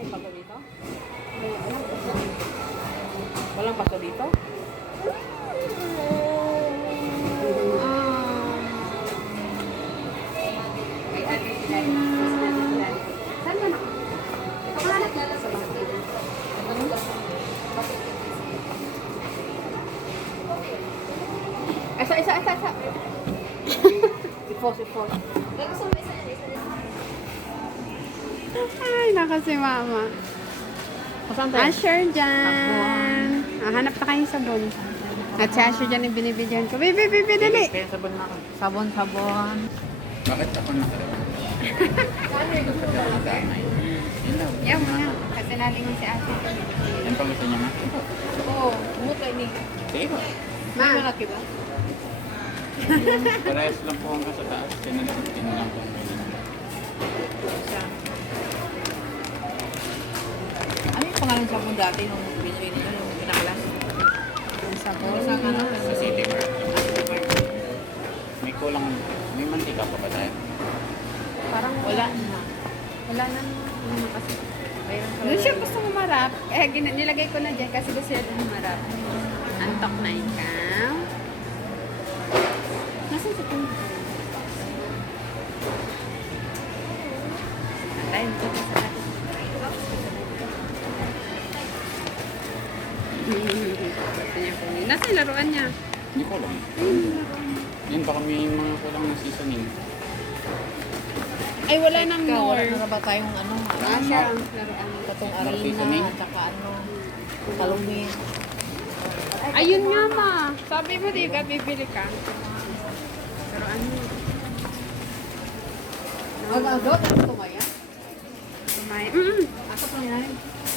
May pato dito? Walang pato dito? May ate sila. Saan ba na? Ikaw ka nagdala sa bakit? Isa. Sipos. Ay, naka si mama. Saan tayo? Asher dyan. Hanap na kayong sabon. At si Asher dyan yung binibigyan ko. Bibi, dali. Kaya sabon na ako. Sabon. Bakit ako nakalala? Yun lang. Yan mo na. Kasi nalingon si Asher. Yan pa gusto niya ma? Oo. Umutay ni. Sige ba? May malaki ba? Parehas lang po hanggang sa taas. Tinalasin lang po. Siya. Ano yung pangalan sa sabon dati nung binili niyo yung pinakalas? Yung sabon. Sa ano? Sa City Mart. May kulang. May mantika pa ba tayo? Parang Wala. Wala na. Ano kasi. Mayroon Doon siya gusto humarap. Nilagay ko na dyan kasi gusto siya humarap. Antok na ikaw. Nasaan sa puno? Tayo dito sa atin. Nasaan yung laruan niya? Hindi ko alam. Yan baka may mga kulang na seasoning. Ay, wala nang Ikaw, wala more. na ba tayong ano? Asher ang laruan. Katong More arena seasoning? at saka ano? Kalumi. Ayun nga ma. Sabi mo di ka bibili ka. Pero ano? Agaw, ano tumaya? Tumaya. Ako pa yan.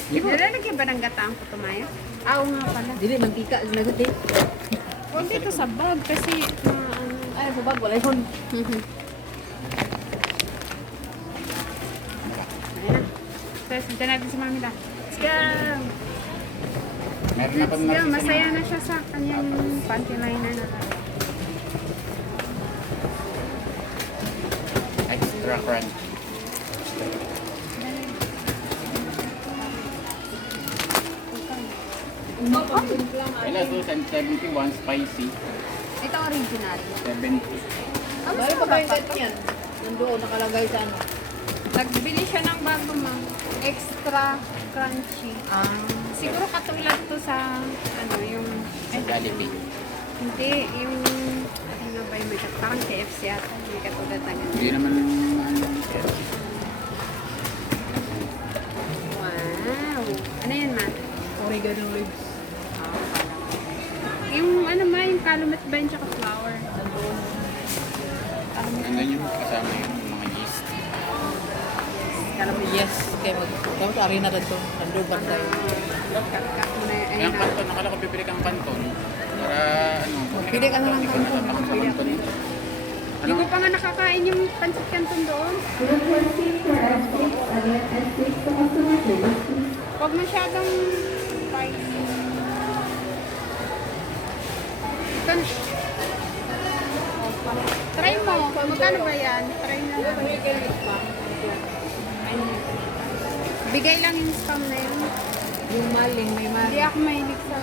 Nilalagyan ba ng gata ang putumaya? Oo nga pala. Dili, mantika. Lagot eh. Huwag dito sa bag kasi ano. Ay, bubag, wala yun. Ayan na. So, sundan natin si Mami La. Let's go! Meron na pa Let's na go! Masaya na siya sa kanyang panty liner na. Extra crunch. Wala, so 71 spicy. Ito original. 70. Ah, Bali pa ba yung set niyan? Nandoon, nakalagay sa ano? Nagbili siya ng bago ma. Extra crunchy. Siguro katulad to sa ano yung Sa Jollibee. hindi yung ano ba yung may parang KFC ata may katulad na ganun. Hindi naman ano. Wow! Ano yan ma? Oregano ribs. Yung ano ma yung calumet ba yun tsaka flour? Nandoon. Nandun yung kasama yung mga yeast. Calumet. Yes, kaya tapos arena rin to. Nandoon ba tayo? Cut mo na yun. Kaya ang kanton, nakala ko pipili kang kanton. Para ano. Pili ka na ng hindi ko kanton. natatakot sa Pili ako kanton. nito. Hindi ko pa nga nakakain yung pancit canton doon. Huwag masyadong spicy. Ito, try mo. Magkano ba yan? Try mo. Bigay lang yung spam na yun. Yung maling, may Hindi maling. ako mahilig sa...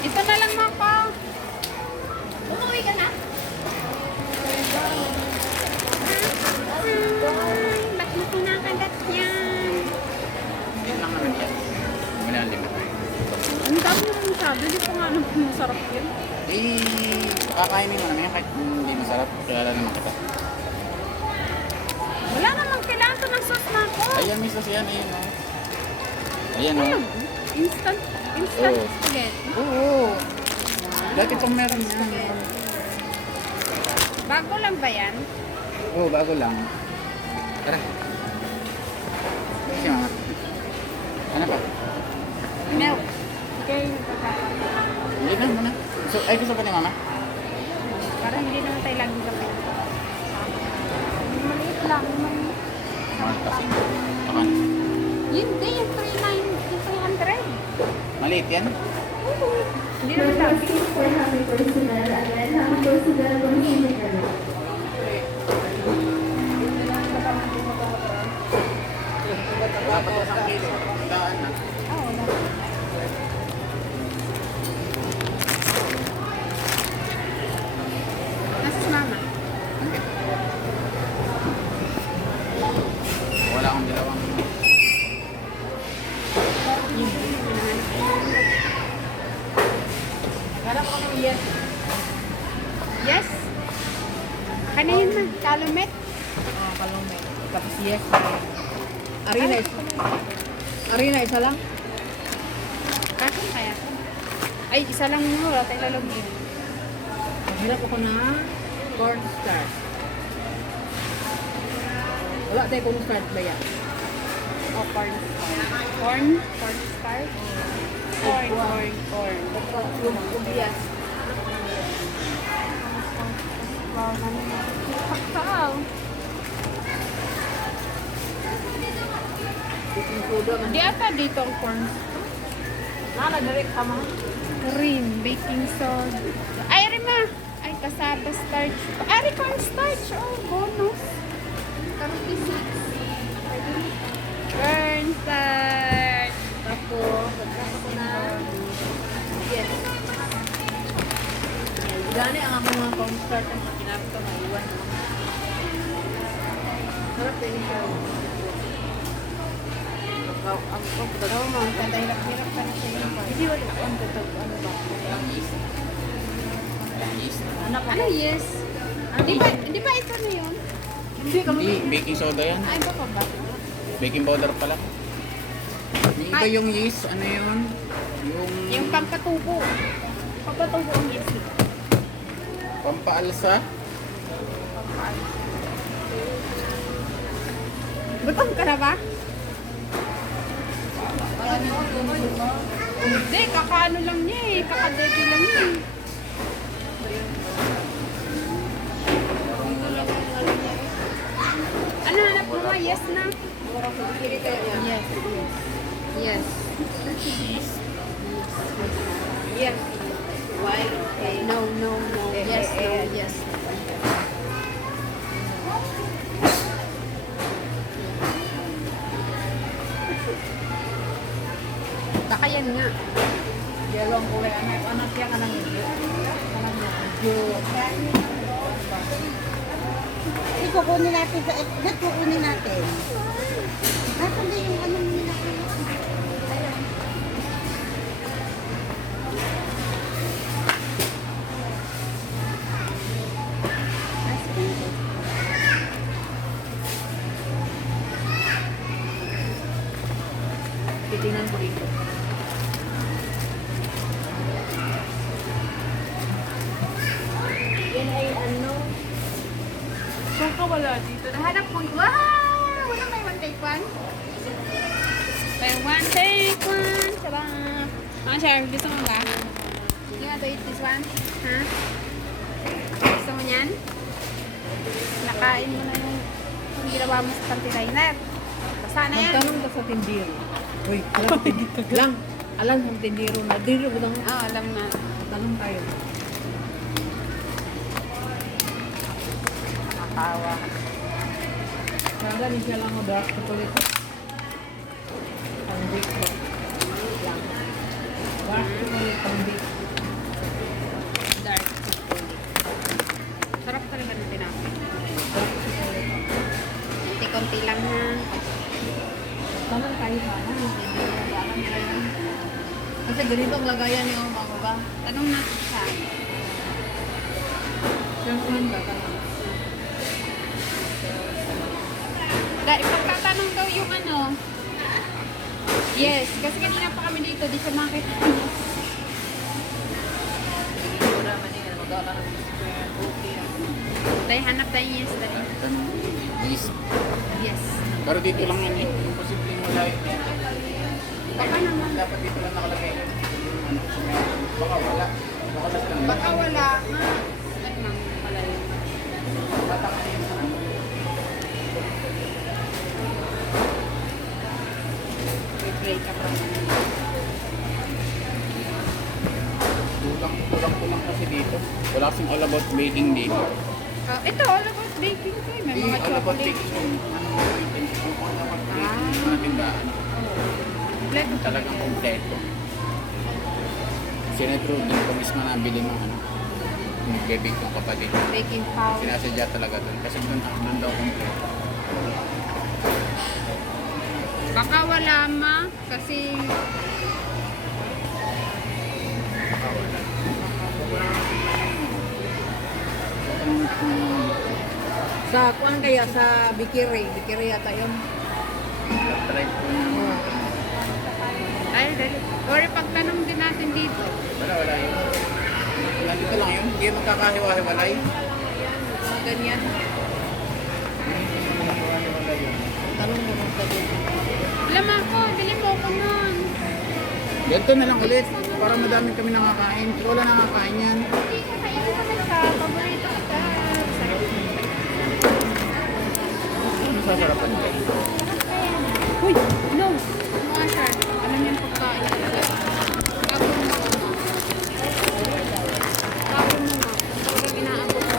Ito na lang ako. Umuwi ka na? Ba't mo kinakagat yan? Yan lang naman yan. Malalim. Ang dami naman sabi. Di pa nga naman masarap yun. Eh, kakainin mo naman yan kahit hindi masarap. Kilala naman kita. Wala namang kailangan to ng sauce na ako. Ayan, may sauce yan. Ayan, oh. Ayan, Ayun. oh. Instant Oo. spaghetti. Oo. Dati pang meron yan. Bago lang ba yan? Oo, bago lang. Tara. Sige, mama. Ano pa? Milk. Okay, nagkakaroon. Hindi na, muna. So, ay, gusto pa ni mama? Para hindi naman tayo laging kape. Maliit lang. Mahal kasi. Takan. Hindi, yung 300. Maliit yan? Hindi naman lagi. Kanahin ma, kalumet. Kalumet. Tapos yes. Arena isa lang? Kaso kaya? Ay, isa lang mo, wala tayo lalagyan. Hirap ako na cornstarch. Wala tayo cornstarch ba yan? O, corn. Corn? Corn starch? Corn. Kumbiyas. Kakao. Baking soda man. Di ata dito ang corn. Nala, direct ka man. Cream, baking soda. Ay, Rima! Ay, kasaba starch. Ay, corn starch. Oh, bonus. 36. Corn starch. Tapos, pagkasa ko na. Yes. Gani ang akong mga cornstarch ang kinapit ko maiwan. Sarap din siya. Ang Oo, mo. Hirap ka na siya. hindi wala ang tatag ano ba? Anak ko. Ano, yes? Di ba ito na yun? Hindi kami. Hindi, baking soda yan. Ay, ba ba? Baking powder pala. Yung iba yung yeast, ano yun? Yung pampatubo. Pampatubo ang yes. Pampaalsa. Gutom ka na ba? Hindi, kakaano lang niya eh. Kakadegi lang niya eh. Ano, hanap mo nga? Yes na? Yes. Yes. Yes. Why? No. Yes, no, yes. Baka yan nga. Yellow ang kulay. Anak yan ka nang hindi. Ito, kukunin natin sa exit, kukunin natin. Nasaan din yung ano nila? Titingnan ko rito. Yan ay ano? Saan ka wala dito? Nahanap ko. Wow! Wala may one take one? May one take one. Sarap. Mga Sher, gusto mo ba? You want to eat this one? Ha? Gusto mo yan? Nakain mo na yung ginawa mo sa panty liner. Basta na yan. Magtanong ka sa tindiro. Uy, alam. Alam ng tindiro na. Diro ko lang. Oo, alam na. Tanong tayo. Nakawa. Kaya din siya lang dark chocolate. Pang bake ba? Lang. Dark chocolate pang bake. Dark chocolate. Sarap talaga ng tinapay. Dark chocolate. Konti-konti lang na. Tanong tayo sana. Hindi mo ba alam tayo. Kasi ganito ang lagayan niyo mga ba? Tanong natin siya. Siyempre ba ka na? Ipagtatanong daw yung ano. Yes, kasi kanina pa kami dito, di siya makita. Tindiro naman yun. Magawa ka ng square. Okay. Dahil hanap tayo yes, dali. Yeast. Yes. Pero dito lang yan eh. Yung posibleng wala yun. Baka naman. Dapat dito lang nakalagay. Ano, baka wala. Baka lang. Baka wala nga. Ay, ma'am, wala yun. Bata ka yun sa ano. Break up lang. Kulang ko lang kasi dito. Wala kasing all about baking dito. Ito, all about baking ko. May Hindi, mga all about chocolate. baking yung ano, yung all about baking. Yung mga tindahan. Kompleto Talagang kompleto. Sinetro din ko mismo nabili ng ano. Nagbebake ng kapatid. Baking powder. Sinasadya talaga doon. Kasi doon daw kompleto. Baka wala ma. Kasi Baka wala. Sa kuan kaya sa Bikiri yata yun. Try po niya. Ay, dali. Or pagtanong din natin dito. Wala yun. Nandito lang yun. Hindi magkakahiwa-hiwalay. Mga ganyan. Magkakahiwalay yun. Tanong mo nung sabi. Alam ako, bili mo ko nun. Ganito na lang ulit. Para madami kami nakakain. Kung wala nakakain yan. Hindi ko kayo ko na siya. Paborito ko siya. Ano sasarapan ko? Uy, no. Mga sir, alam niyo yung pagkain. Kapon mo nga. Kapon mo nga. Sobrang inaabot mo.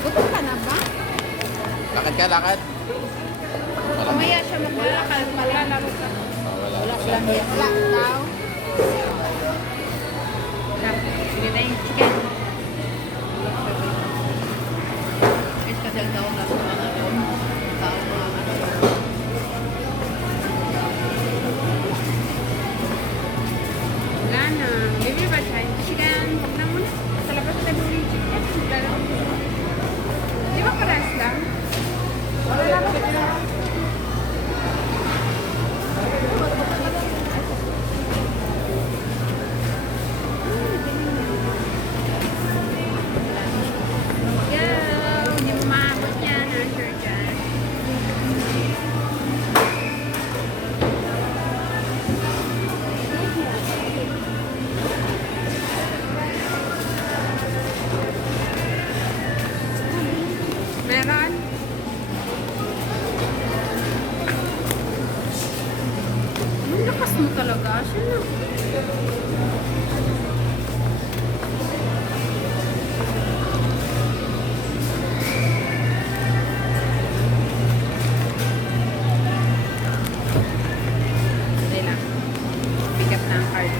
Gutom ka na ba? Lakad ka, lakad. Mamaya siya maglalakad. Maglalaro ka. Wala Lang yan. Wala daw. Sige na yung chicken. Is kasi ang tao na sa mga doon. Tao mga ano. Wala na. Baby ba siya? Chicken. Huwag na muna. Sa labas na buli yung chicken. Maglalaro. Di ba paras lang? Wala na. Yo! Hindi mo maabot yan. Sure dyan. Meron? Ang lakas mo talaga. Siya na. Hindi lang. Pick up na ang card.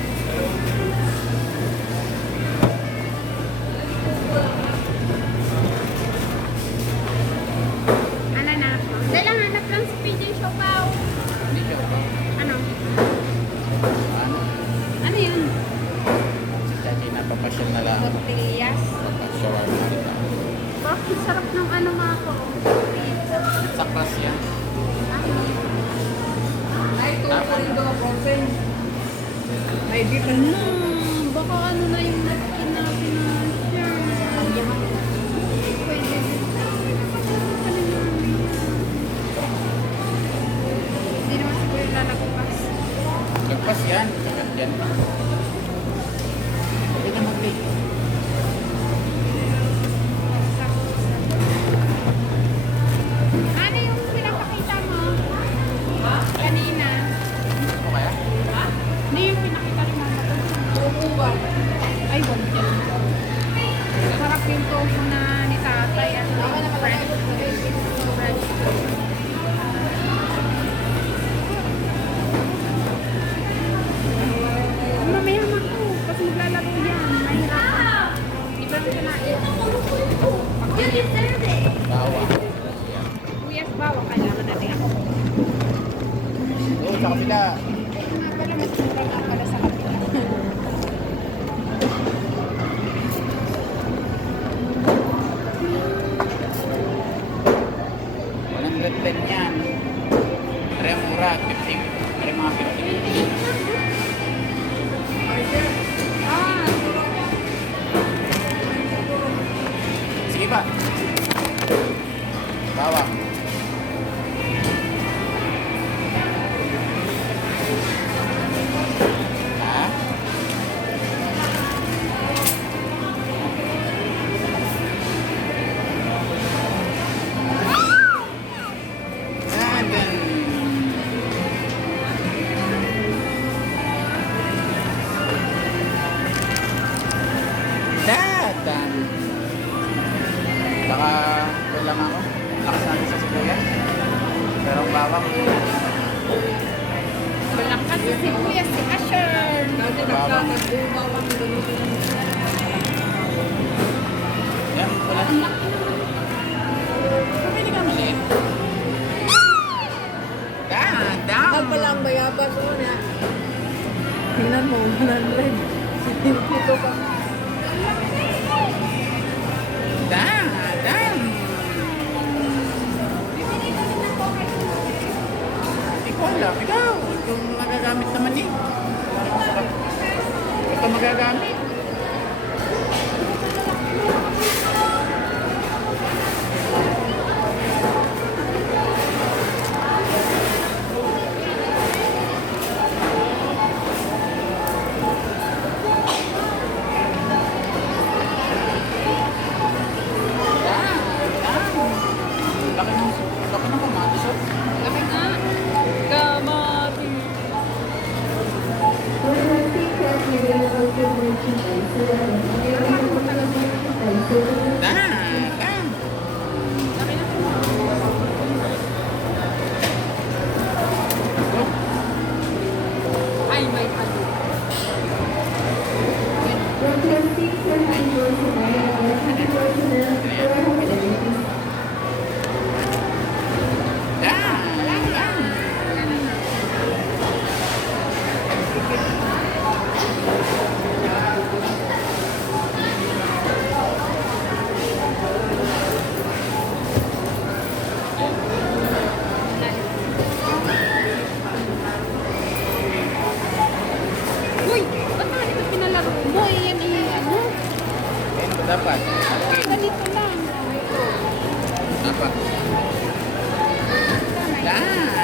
Ano na? Dahil lang hanap lang si PJ Siopaw. Hindi siya ba? Ano? Ano? Ano yun? Si Chachi napapasyal na lang. Tortillas. Shawarma kita. Bakit sarap ng ano mga ko? Sa class yan. Ay, ito ko rin doon frozen. May beef and No, baka ano na yung napkin natin na share. Pwede. Hindi naman siguro lalagpas. Lagpas yan. Sakat yan. Pwede na mag-take. Ano yung pinapakita mo? Kanina. Ano kaya? Ano yung pinakita ni mama ko? tofu ba? Ay, wag yan. Sarap yung tofu na ni tatay. At fresh. Fresh. Mamaya na ako. Kasi maglalaro yan. Mahirap. Di ba rin kinain? Bawa. Kuyas bawa kailangan natin ako. Oo, sa kabila. Nga pala, may tsura nga pala sa kapila. Walang red yan. Kaya mura. 50. Kaya mga 50. Ah, Sige pa. Bawa. Ha? Seven. Datan. Baka kulang ako. Lakas natin sa sibuyas. Pero ang bawang. walang kasi si Kuya, si Asher. Dati nagkakagbubaw ang doon. Yan, wala. Ang laki naman. Pumili ka maliit. Mahal pala ang bayabas o niya. Tingnan mo, 100. Dito pa. Ganito lang. Apa? Dah.